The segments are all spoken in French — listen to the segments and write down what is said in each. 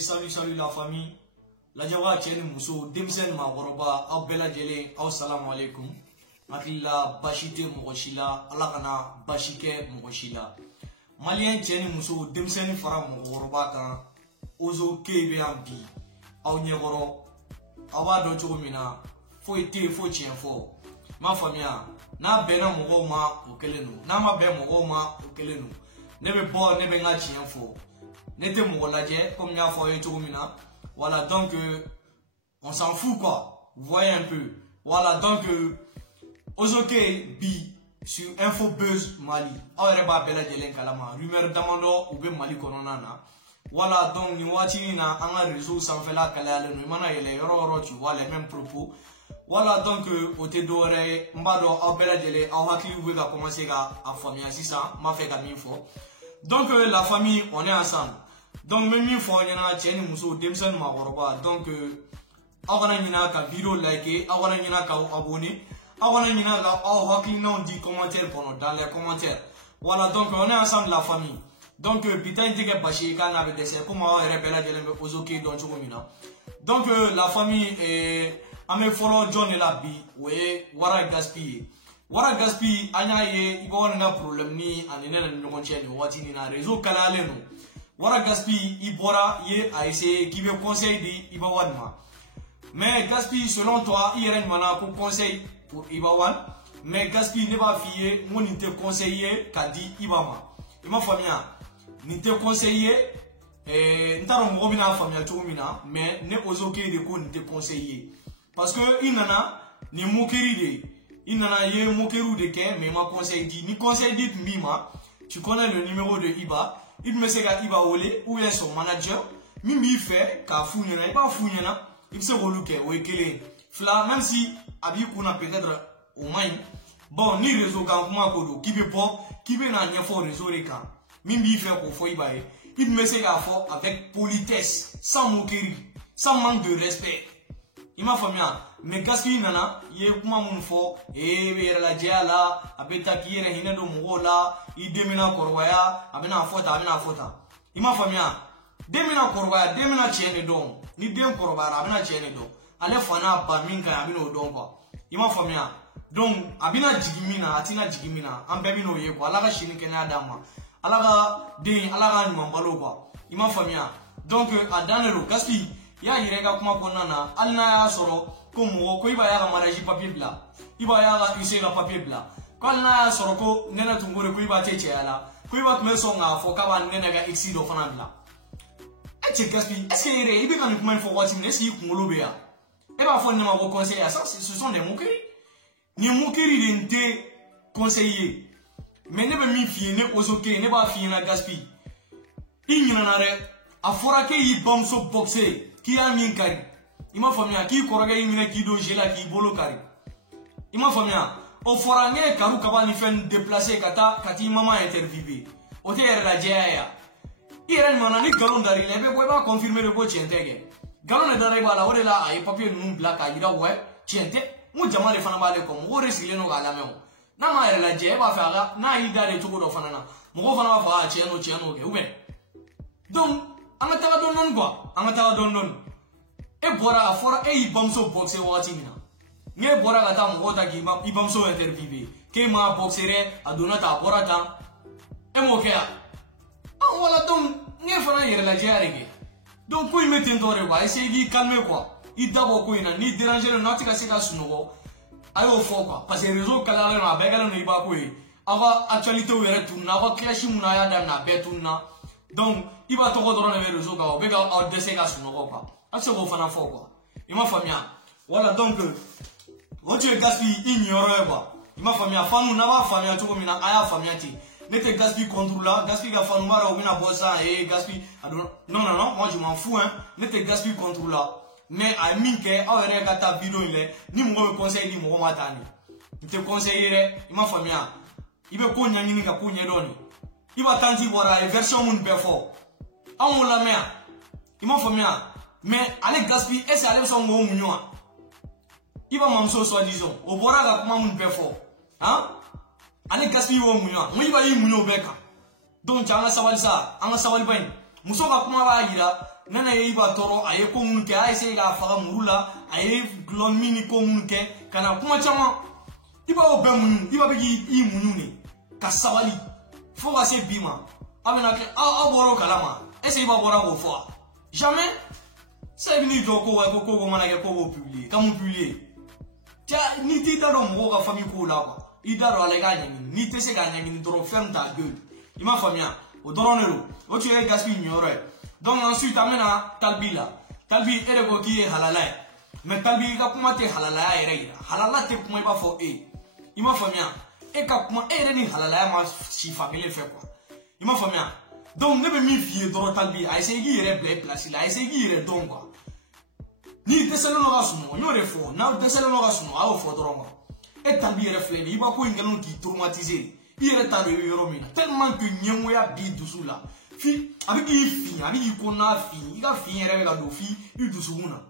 salut la famille. La Jawa Tchène Mousso, Demsen Magoroba, Abela Djele, Assalamu alaikum. Akila Bashite Mogoshila, Alakana Bashike Mogoshila. Malien Tchène Mousso, Demsen Fara Mogoroba kan, Ozo Kebe Ambi, Aounyegoro, Awa Dochomina, Fo ete fo tien fo. Ma famille, na bena Mogoma, Okelenu, Nama Ben Mogoma, Okelenu. Nebe bo, nebe nga tien fo. N'était mogoladje, comme il a fait Chomina. Voilà, donc, on s'en fout quoi. Vous voyez un peu. Voilà, donc, Ozoke Bi sur Info Buzz Mali. Aureba Bela Delen Kalama. Rumeur d'amando ou be Mali Koronana. Voilà, donc, nous voici na un réseau sans faire la calale. Nous mana yele yoro tu vois les mêmes propos. Voilà, donc, Ote Dore, Mbado, Abela Dele, Awakli Ouega commencer à famille, c'est ça, m'a fait comme il faut. Donc, la famille, on est ensemble. Donc, même une fois, il y a un tchène mousso, Demsen Magoroba. Donc, awana nina ka vidéo liker, awana nina ka abonner, awana nina ka awakina dit commentaire pour nous dans les commentaires. Voilà, donc on est ensemble la famille. Donc, putain, il dit que Bashi quand avec des comme on répète de Ozoke donc Chomina. Donc, la famille est ame follow John et la bi, ouais, wara gaspiller. Wara gaspiller, anya ye, il va avoir un problème ni anina na ngonche ni wati ni na réseau kalale no. Wara Gaspi, Ibora, ye a essayé qui veut conseil de Ibawan. Mais Gaspi, selon toi, il y a un conseil pour Ibawan. Mais Gaspi n'est pas fié, mon te conseiller qu'a dit Ibama. Il m'a famille, ni te conseiller, n'taro mobina famille chomina, mais ne ozoke de ko ni te conseiller. Parce que il nana ni mokeri de, il nana ye mokeru de ken, mais ma conseil dit, ni conseil dit mima, tu connais le numéro de Iba. Il me sait qu'il va voler ou est son manager. Mimi fait qu'à fouiller, il pas fouiller là. Il se relouque ou est fla même si abi qu'on a peut-être au moins bon ni réseau quand moi kodo qui veut pas qui veut n'a rien fort réseau les camps. Mimi fait pour faut ibaye. Il me sait qu'à fort avec politesse, sans moquerie, sans manque de respect. Il m'a famille mais gaspille nana ye kuma mun fo la diala abeta kiyere hinedo mugola idemina korwaya amena fota il m'a famille demina korwaya demina chene don ni dem korwaya amena chene don ale fana ba minka amino don quoi il m'a famille donc abina jigimina atina jigimina ambebino ye quoi ala ka shini kenya dama ala ka den ala ka nyambalo quoi il m'a famille donc adanelo gaspille ya yirega kuma konana alna ya soro ko mo ko iba ya ga mariage papier bla iba ya ga ise ga papier bla ko alna ya soro ko nena tungore ko iba teche ala ko iba me so nga fo ka ba nena ga exido fana bla eche gaspi est-ce que ire ibe kan kuma fo watching est-ce que ngolo be ya e ba fo nema ko conseiller ça ce sont des moqueries ni moqueries de nte conseiller mais ne be mi fie ne ozoke ne ba fie na gaspi inyina na re afora ke yi bomso boxer qui a mis kari il m'a famille qui koroga yimine qui do gela qui bolo kari il m'a famille o forane karu kabani fen déplacer kati mama interviewer o te era la jaya ira mana ni galon dari lebe boy ba confirmer le bo chentege galon dari bala ore la ay papier num black ayida ouais chente mu jama le fana bale ko mo resile no gala meo na ma era la jaya ba fa ga na ida de tugo do fana na mo fana ba fa cheno ke ube donc amata don non quoi amata don non e bora afora e ibamso boxe wati mina nge bora gata mo ta ki ibamso interview ke ma boxere adonata bora ta e mo ke a wala donc nge fana yere la jarege donc ko imete ndore quoi essayer di calmer quoi il dabo ko ina ni déranger le natika se ka sunogo ayo fo quoi parce que réseau kala na be gala no iba ko e ava actualité o yere tunna ava clash muna ya da na be tunna donc il va te redonner le réseau quand on va descendre à son quoi à ce qu'on fait en fort quoi il m'a famille voilà donc on dit gaspille ignore quoi il m'a famille femme n'a pas famille tout comme aya famille ti n'était gaspille contrôle là gaspille ga femme mara ou mina bossa et gaspille non moi je m'en fous hein n'était gaspille contrôle là mais à minke a rien qu'à ta vidéo il est ni mon conseil ni mon matani il te conseillerait il m'a famille il veut qu'on y a ni ka qu'on y donne il va tenter voilà version mon perfo on la mer il m'a famille mais allez gaspiller et ça allait son gros mignon il va m'amso soit disons au bora ga kuma mon perfo hein allez gaspiller au mignon moi il va y mignon beka donc janga sawal sa anga sawal bain muso ga kuma ba yira nana ye iba toro aye ko mun ke ay se ga faga murula aye glon mini ko mun ke kana kuma chama iba o be mun iba be i munu ne ka sawali fo ga se bima amena ke a boro kalama ese iba bora go fo jamais c'est venu joko wa ko mana ke ko publier comme publier tia ni ti da do mo ga famille ko la quoi ida ro ale ga nyini ni te se ga nyini doro ferme ta gueule ima famia o doronero o tu es gaspille ignoré donc ensuite amena talbi la talbi ere go ki halala mais talbi ka kuma te halala ere halala te kuma ba fo ima famia e ka kuma ere ni halala ma si famille fait quoi ima famia donc ne be mi fie doro talbi a essayer gi ere blé place la a essayer gi ere donc quoi ni deselo no ga suno nyore fo na deselo no ga suno a o fo doro e talbi ere flé ni ba ko ngalo ki traumatiser ire ta de yoromina tellement que nyenwo ya bi dusu la fi avec fi avec ikona fi iga fi ere ga do fi idusu una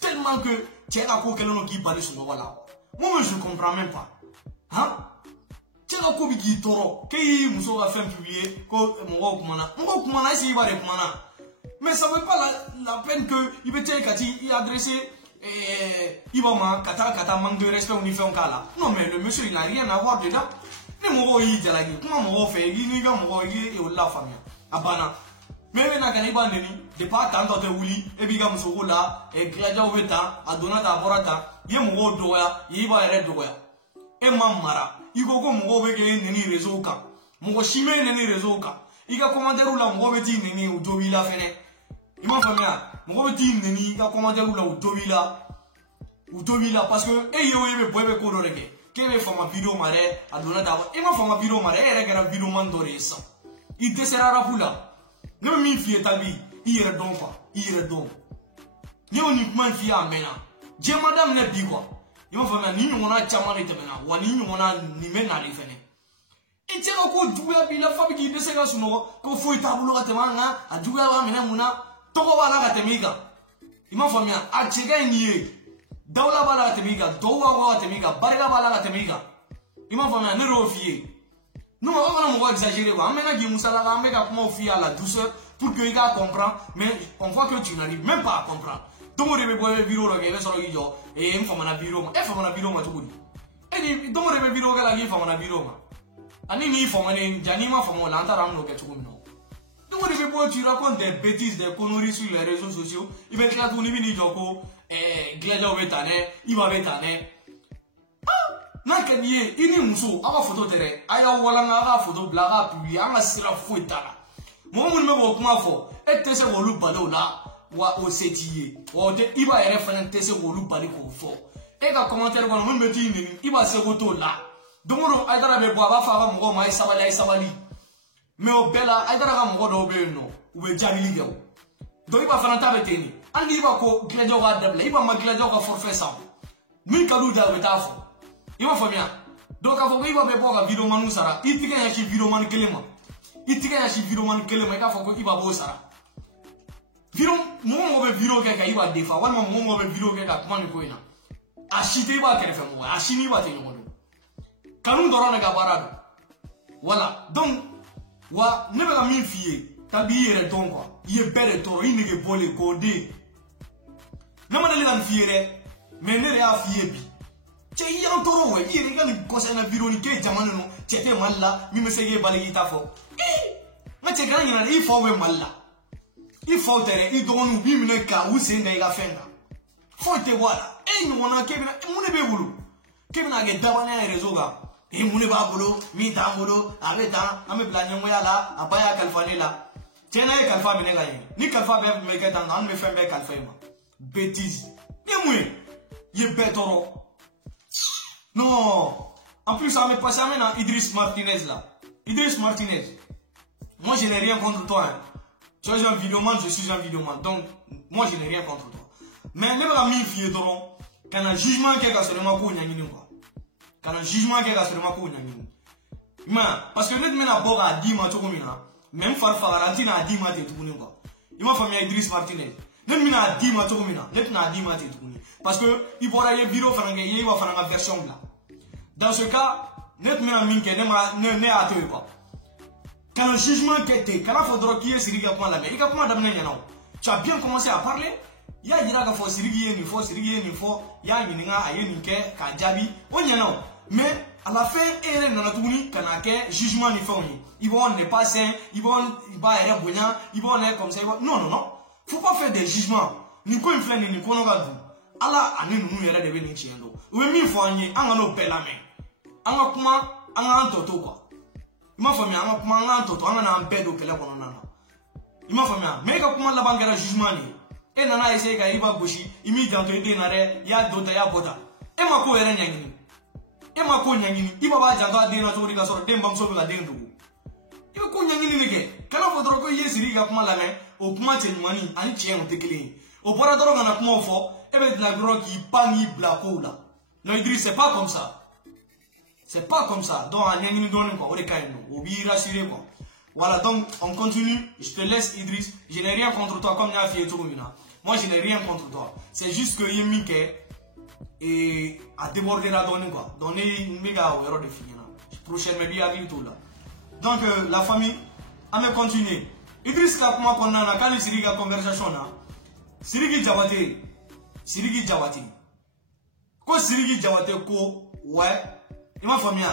tellement que tu as ko kelo no ki bali so wala moi je comprends même pas hein tu as ko bi ki toro ke muso ga fait publier ko mo kumana si ba re kumana mais ça veut pas la peine que il peut être kati il adresser Ibama kata manque de respect au niveau kala non mais le monsieur il n'a rien à voir dedans ni mo yi jalagi kuma mo fe ni ga mo yi e wala famia abana meme na kana ibande ni de pa tanto te wuli e bi ga muso la e glaja weta adona ta borata ye mo doya ye ba ere doya e mamara igo ko mo be ge ni réseau ka mo shime ni réseau ka iga commander la mo be ti ni udobila fene ima famia mo be ti ni iga commander la udobila parce que e yo ye be bobe ko do reke kebe fama video mare adona dawa e ma fama video mare ere gara video mandore esa i desera rapula ne mi fie tabi ire don quoi ire don ni oni kuma fie amena je madame ne bi quoi yo fama ni nyona chama ne temena wani nyona ni mena le fene e tera ko duya bi la fabi ki desera suno ko foi tabulo ka temanga aduya wa mena muna toko wala ka temiga ima fama a chega niye dawla bala temiga dowa wa temiga barga bala temiga ima fama ne refie nous on va exagérer quoi amena gi musala ga amega kuma fie à la douceur pour que il comprend mais on voit que tu n'arrives même pas à comprendre donc on devait boire biro lo ke so lo gijo e fama na biro ma to gudi e di donc on devait biro ga la gi fama na biro ma ani ni fama ne jani ma fama la ntara no ke to gudi no donc on devait boire tu racontes des bêtises des conneries sur les réseaux sociaux il va être tout ni bi ni joko glaja obetane iba betane na kaniye ini muso aba photo tere aya wala nga ga photo blaga publier anga sira fuetala mo mun me bo kuma fo etese wolu balo la wa osetiye o de iba ere fana tese wolu bali ko fo e ga commentaire ko mun beti ni iba se goto la domoro aidara be bo aba fa mo ma isabali mais o bela aidara ga mo do be no ube jabili gaw do iba fana tabeteni andi iba ko gladio ga dable iba ma gladio ga forfait sa min kadu da betafo iba famia do ka fo iba be boga video manu sara itika ya shi video man kelema ka fo ko iba bo sara video mo be video ke ka iba defa wala mo be video ke ka kuma ni ko ina ashite iba kere fe mo ashini iba te ngodo kanu dorona ga barado wala donc wa ne ba min fie tabi yere donc quoi ye bere toro ine ge bole kode na mana le fiere mais ne ya fie bi che yan toro we ire ga ni kosa na biro ni ke jamanu no chete malla mi me sege balegi ta fo ma che ga ni i fo we malla i fo tere i donu bi mi ne ka use ne ga fenga fo te wala e ni wona ke bi na mu ne be bulu ke bi na ge dabana ya rezo ga e mu ne ba bulu mi ta bulu areta ame blanyo ya la abaya kalfane la tena e kalfa mi ne ga ni kalfa be me ke tan an me fe be kalfa ma bêtise et moi il bétoro non en plus ça me passe maintenant Idriss Martinez là Idriss Martinez moi je n'ai rien contre toi hein. Tu es un vidéoman je suis un vidéoman donc moi je n'ai rien contre toi mais même la mi fille doron quand un jugement qui est sur moi ko nyangini quoi quand un jugement qui est sur moi ko nyangini mais parce que net mena boga dima to ko mina même farfara tina dima te tukuni quoi il m'a famille Idriss Martinez net mina dima to ko mina net na dima te tukuni parce que il bora ye vidéo fananga ye wa fananga version là dans ce cas net mina minke ne a te pas quand le jugement qui était quand il faudra qu'il y ait siriga point là mais il a point d'amener non tu as bien commencé à parler. Il y a des fois Sirigi il faut il y a une Kajabi, on y a mais à la fin, il y a un jugement ni fait. Ils vont ne pas sain, ils vont être bons, ils vont être comme ça. Non. Faut pas faire des jugements. Ni quoi il fait ni quoi non va dire. Allah a nous yɛrɛ de bɛ nin tiɲɛ don u bɛ min fɔ an ye an ka n'o bɛɛ lamɛn an ka kuma an k'an tɔ to quoi i m'a faamuya an ka kuma an k'an tɔ to an ka n'an bɛɛ don kɛlɛ kɔnɔna na i m'a faamuya mais e ka kuma laban kɛra jugement de ye e nana essayer ka i ba gosi i m'i janto i den na dɛ i y'a don ta i y'a bɔ ta e ma ko yɛrɛ ɲɛɲini i ba b'a janto a den na cogo di ka sɔrɔ den bamuso bɛ ka den dogo i bɛ ko ɲɛɲini de kɛ kana fɔ dɔrɔn ko i ye Siriki ka kuma lamɛn o kuma cɛ ɲumani ani tiɲɛ o tɛ kelen ye o bɔra dɔrɔn ka na kumaw fɔ. Eh bien, la drogue qui pagne blaco là. Non, Idriss, c'est pas comme ça. C'est pas comme ça. Donc, on y a donné quoi. On est quand même. On va rassurer quoi. Voilà, donc, on continue. Je te laisse, Idriss. Je n'ai rien contre toi, comme Nafi et Tourmina. Moi, je n'ai rien contre toi. C'est juste que Yemike et a débordé la donne quoi. Donner une méga erreur de finir. Prochaine, mais bien tout là. Donc, la famille, on va continuer. Idriss, là, comment on a quand il s'est dit la conversation là. Siriki Jawate. Ko Siriki Jawate ko ouais, il m'a famille.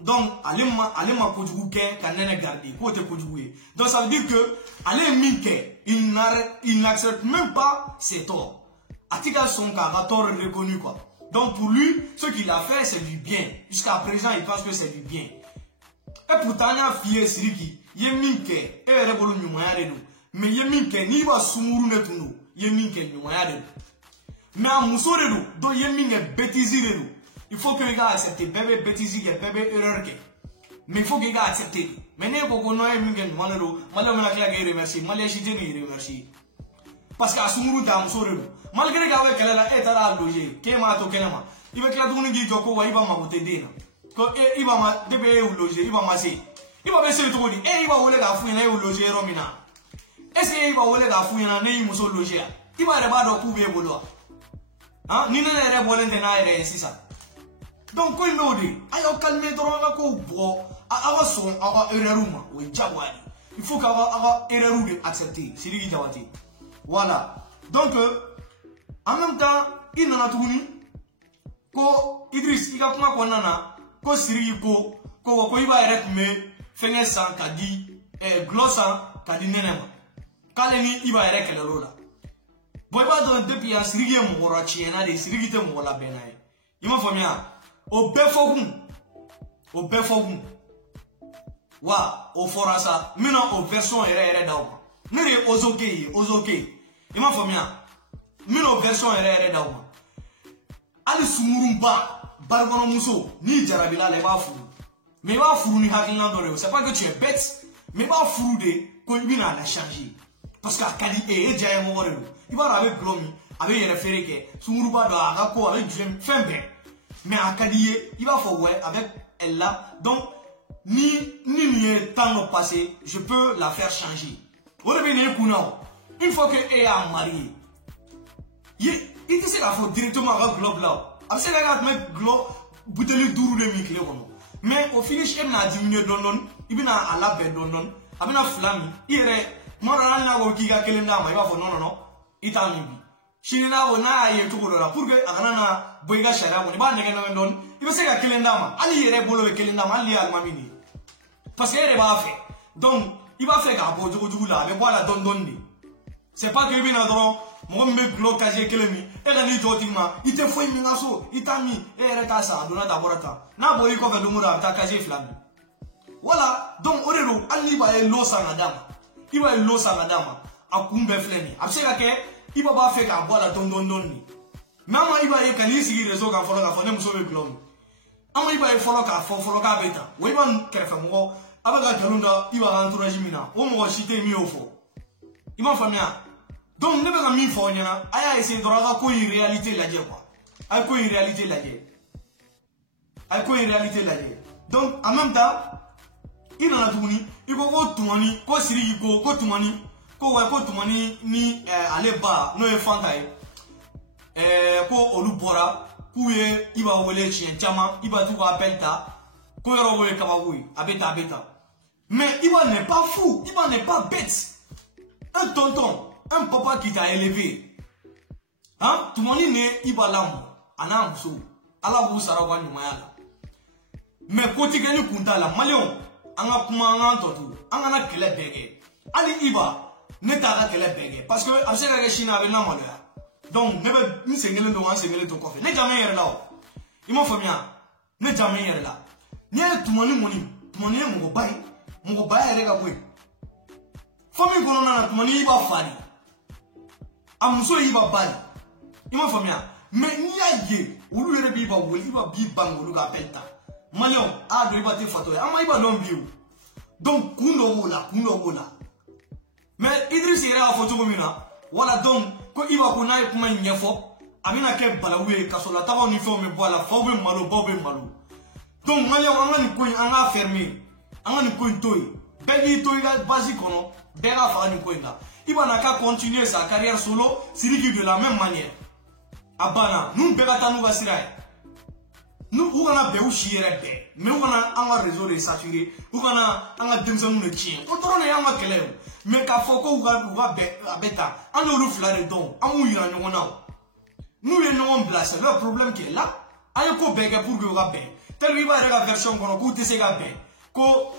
Donc allez ma kojugu ke ka nene garder ko te kojugu. Donc ça veut dire que allez minke il n'accepte même pas ses torts. Atika son tort reconnu quoi. Donc pour lui, ce qu'il a fait c'est du bien. Jusqu'à présent, il pense que c'est du bien. Et pourtant il a fié Siriki, yeminke e rebolo nyumaya de nous. Mais yeminke ni ba sumuru netuno. Yeminke nyumaya de nous. Mais en mousso de nous, donc yeminke bêtise de nous. Il faut que les gars acceptent bébé bêtise que bébé erreur que. Mais il faut que les gars acceptent. Mais n'est pas qu'on ait yeminke nyumaya de nous. Malgré la claque et remercie, malgré chité ni remercie. Parce qu'à sumuru ta mousso de nous. Malgré qu'avec elle là est à la loger, qu'est ma to kelema. Il va que la tourner qui joko wa il va m'aboter dena. Quand il va ma débé ou loger, il va masser. Il va baisser le trou dit, il va voler la fouine ou loger romina. Est-ce qu'il va voler la fouine en ne mousso loger? Il va rebattre au couvert boulot. Hein? Ni ne l'est volé de naïre ici ça. Donc, quand il nous dit, ayo calmer dans la co, à son, à erreur, ou jawari. Il faut qu'avoir erreur de accepter. C'est lui qui a dit. Voilà. Donc, en même temps, il n'en a tout mis. Ko Idriss, il a comment qu'on en a. Ko Siriki ko il va arrêter mais faire ça, qu'a dit, glossan, qu'a dit nenema. Kaleni, il va arrêter le rôle. Boy ba don depuis un Siriki mo wora chiena de Siriki te mo wala benai. Il m'a famille o befogun. Wa o forasa mina o version ere daw. Nere ozoke. Il m'a famille mina o version ere daw. Ali sumurumba bargono muso ni jarabila le ba furu. Mais ba furu ni hakina dole. C'est pas que tu es bête, mais ba furu de ko bina la changer. Parce que kadi e jaye mo wore. Il va avec Glomi, avec les référés, Sumuruba doit avoir avec Jem Fembe. Mais à Kadie, il va faire ouais avec elle là. Donc, ni temps passé, je peux la faire changer. Une fois qu'elle est mariée, il dit la faute directement avec Globe là. Après, c'est la mettre Globe, bouteille d'où de micro. Mais au finish, elle n'a diminué d'on, il vient à la bête d'on, avec la flamme, il est, moi, il va faire non. Itami bi shirina wona aye tukuro la pour que agana boyga shara woni ba nege no don ibe se ka kelendama ali yere bolo be kelendama ali almamini parce que yere ba fait donc il va faire ka bo jugu la be bola don ni c'est pas que bina don mo me blocager kelemi e la ni jotima ite foi mi ngaso itami ere ta sa dona da borata na boyi ko fe dumura ta kaje flami voilà donc orero ali ba e lo sangadama iba e lo sangadama akumbe fleni abseka ke iba ba fe ka bola don ni mama iba ye kan yisi rezo kan folo ka fo nem so be glom ama iba e folo ka beta we ban krefa mo abaga jalunda iba entourage mina o mo chite mi ofo ima famia donc ne be ka mi fo nyana aya essayer de raga ko une réalité la je quoi ay ko une réalité la donc en même temps il en a tourni il ko tumani ko Siriki ko tumani ko tumani ni aleba no e fantai ko olubora ku ye iba wole chien chama iba tu ko appelta ko yoro wole kabawui abeta mais iba n'est pas fou, iba n'est pas bête. Un tonton un papa qui t'a élevé. Hein? Tout le monde est ibalam, anamso, ala vous sarawa nyumaya. Mais côté que nous comptons la Malion, anga kuma anga totu, anga na kele bege. Ali iba, ne t'a kele bege. Parce que à ce que China avait la malheur. Donc, ne veut ni sengele do anga sengele to kofe. Ne jamais yere là. Il m'a fait bien. Ne jamais yere là. Ni tout le monde moni, tout le monde est mon bail est regaboué. Famille colonna tout le monde iba fari. Amuso iba bali. Il m'a fait bien. Mais ni aïe, ou lui yere biba woli, iba bibang ou lui appelle ta. Malion, a de ibate fatoye. Ama iba non bio. Donc, kundo wola. Mais Idriss yere a photo komina. Voilà donc, quand il va connaître comment il y a fort, amina ke balaoué, kasola tava ni fait me boire la faube malo, bobe malo. Donc, Malion, on a ni coin, on a fermé. On a ni coin toy. Begi toy ga basique non. Bega fa ni coin là. Il va n'a qu'à continuer sa carrière solo, Siriki de la même manière. Abana, nous bega ta nous va sirai. Nous, on a béou chier, mais on a un réseau de saturé, on a un deuxième de chien. Autant on est un kelem, mais qu'à Foko ou à Beta, on a le flare don, on mouille en nous. Nous, les non blessés, le problème qui est là, il y a un béga pour que vous avez. Tel qu'il va y avoir la version qu'on a coûté ces gars,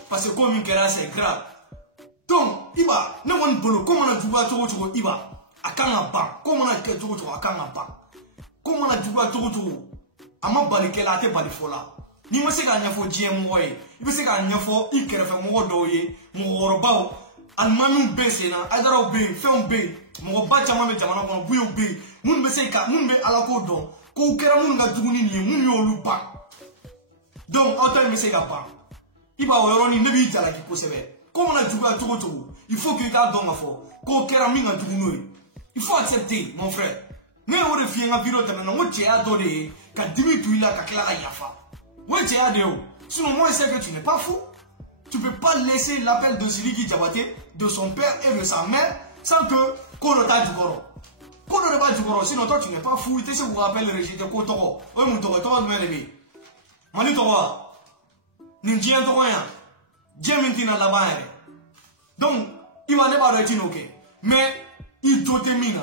parce que comme il est c'est grave. Donc, il va, ne m'en bolo, comme on a du bateau, il va, à Kanapa, comme on a quelque chose à Kanapa, comme on a du bateau. Ama balikela te balifola ni mo se ka nyafo GM way ibe se ka nyafo ikerefe mo doye mo worbaw almanu besena adaro be fem be mo ba chama me jamana ko buyo be mun be se ka mun be ala ko don ko kera mun ga duguni ni mun yo lupa donc autant me se ka pa iba woro ni nebi jala ki ko sebe ko na juga togo il faut que ka don afo ko kera mi ga duguni il faut accepter mon frère. Mais on refait un vidéo de mon Dieu a donné, qu'à Dimitri là, qu'à Clara Yafa. Oui, tu as dit, sinon moi je sais que tu n'es pas fou. Tu ne peux pas laisser l'appel de Siriki Diabaté, de son père et de sa mère, sans que Korota du Goro. Korota du Goro, sinon toi tu n'es pas fou, tu sais, vous rappelez le régime de Kotoro. Oui, mon Toro, toi, tu m'as levé. Mani Toro, Ninjien Toroyan, Djementina la barre. Donc, il va ne pas le ok. Mais, il doit terminer.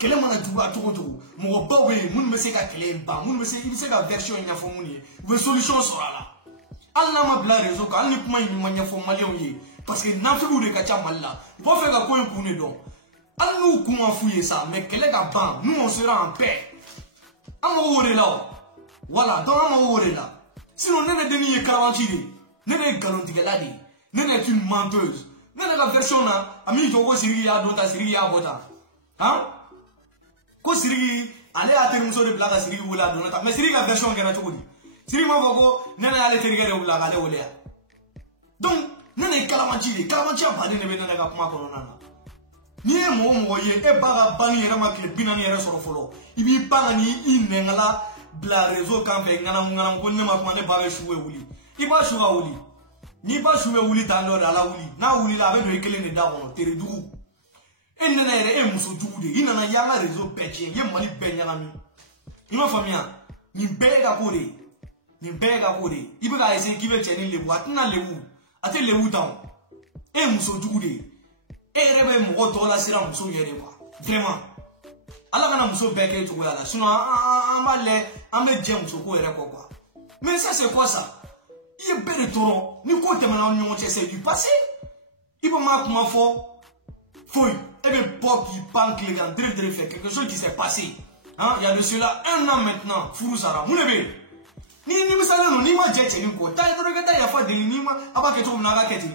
Quel est mon adjoint tout mon bobe, mon monsieur qui a clé pas, mon monsieur qui sait la version il y a formulée, une solution sera là. Allah m'a blâmé réseau quand il point il m'a formulé parce que n'a fait où de kacha mal là. Pour faire quoi pour nous donc. Allah nous comment fouiller ça, mais quel est la ban, nous on sera en paix. Amo là. Voilà, donc amo là. Sinon n'est pas denier caravantide, n'est pas galantigaladi, n'est pas une menteuse. N'est pas la version là, ami Togo Syria dota Syria bota. Hein? Ko Siriki ale a terminé de blaga Siriki wala donata mais Siriki la version kena chokodi Siriki ma ko nena ale terigere wala ale wala donc nena kalamanchi abade ne be nena ka kuma kono nana ni e mo ye e baga bani yera ma kle binani yera soro folo ibi banga ni inengala bla réseau kan fe ngana ko ne ma kuma ne ba be shuwe wuli iba shuwa wuli ni ba shuwe wuli tando ala wuli na wuli la be do ekele ne da wono tere dugu et nana ere e muso dugu de inana yanga réseau betching ye mali benyami ima famia ni bega kore ibe ga ese kibe cheni lebu atina lebu ate lebu taw e muso dugu de e rebe mo to la sira muso yere kwa vraiment ala kana muso beke to la sinon amale ame je muso ko yere quoi mais ça c'est quoi ça il est belle toro ni ko temana on c'est du passé ibe ma kuma fo foi et bien pour qui parle qu'il est en train de faire quelque chose qui s'est passé hein il y a de cela 1 an maintenant Furusara moulebe ni misala no ni ma jeche ni ko ta do ga ta ya fa de ni ma aba ke to na ga keti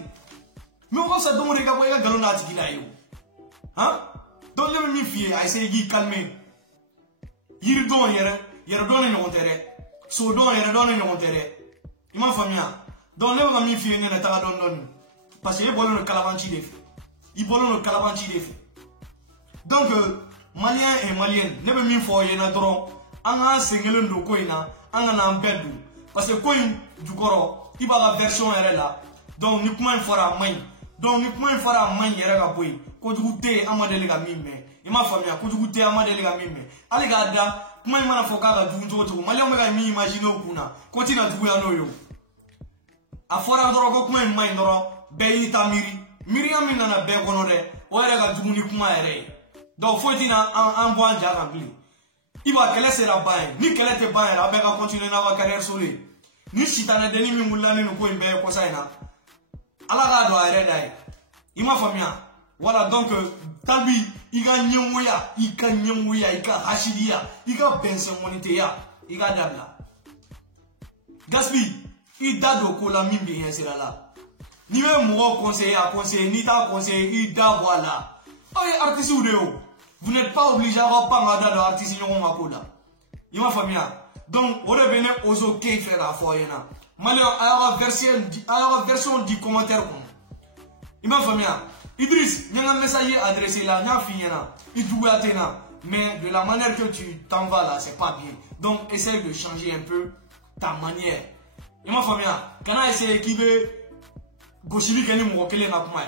mais on ça donc rega boya galona tikina yo hein donc le mi fie a essayer de calmer yiri don yere don ni ontere so don yere don ni ontere ima famia donc le mi fie ni na ta don parce que bolo no kalabanchi de il bolo no kalabanchi de donc malien et malienne ne be mi fo yena dron anga sengelo ndoko ina anga na mbedu parce que coin du koro iba la version est là donc ni kuma fora mai donc ni kuma fora mai yera ga boy ko dugute amadele ga mimme ima famia ko dugute amadele ga mimme ale ga da kuma mana foka ga dugu to malien me ga mi imagine okuna ko tina dugu ya no yo afora doro ko kuma mai ndoro be ita miri amina na be kono de o yera ga dugu ni kuma ere Donc faut dire en bon diable rempli. Il va qu'elle c'est la bain. Ni qu'elle était bain, la va continuer à carrière sur lui. Ni si t'as des ennemis moulani nous pouvons bien comme ça là. Allah doit arrêter. Il m'a fait bien. Voilà donc Talbi il a nyamouya, il a nyamouya, il a hachidia, il a benson moniteya, il a dabla. Gaspi, il date au cola mimbi c'est là. Ni même moi conseiller à conseiller, ni ta conseiller, il da voilà. Oh artiste ou vous n'êtes pas obligé à avoir pas de artiste yon ma kola. Il m'a fait bien. Donc on revenait aux ok faire la foyer là. Maintenant à la version du commentaire. Il m'a fait bien. Idriss, il y a un message adressé là, il y a un fini là, il doit atteindre. Mais de la manière que tu t'en vas là, c'est pas bien. Donc essaye de changer un peu ta manière. Il m'a fait bien. Quand on a essayé qui veut gauchili gagner mon roquelé n'a pas.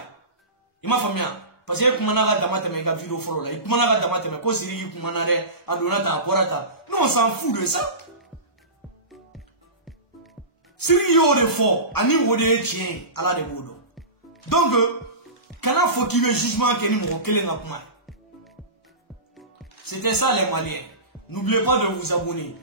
Il m'a fait bien. Parce que comment on a damate mes gars vidéo follow là, comment on a damate mes causes sérieux comment on a des adonata apporata. Nous on s'en fout de ça. Sérieux de fort, à niveau de tien à la de bodo. Donc quand il faut qu'il y ait jugement que nous n'a pas. C'était ça les Maliens. N'oubliez pas de vous abonner.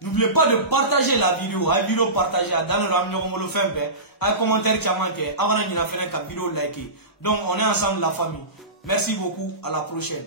N'oubliez pas de partager la vidéo. La vidéo partagée dans le rameau le fait un commentaire qui a manqué. Avant de faire une vidéo liker. Donc on est ensemble la famille. Merci beaucoup. À la prochaine.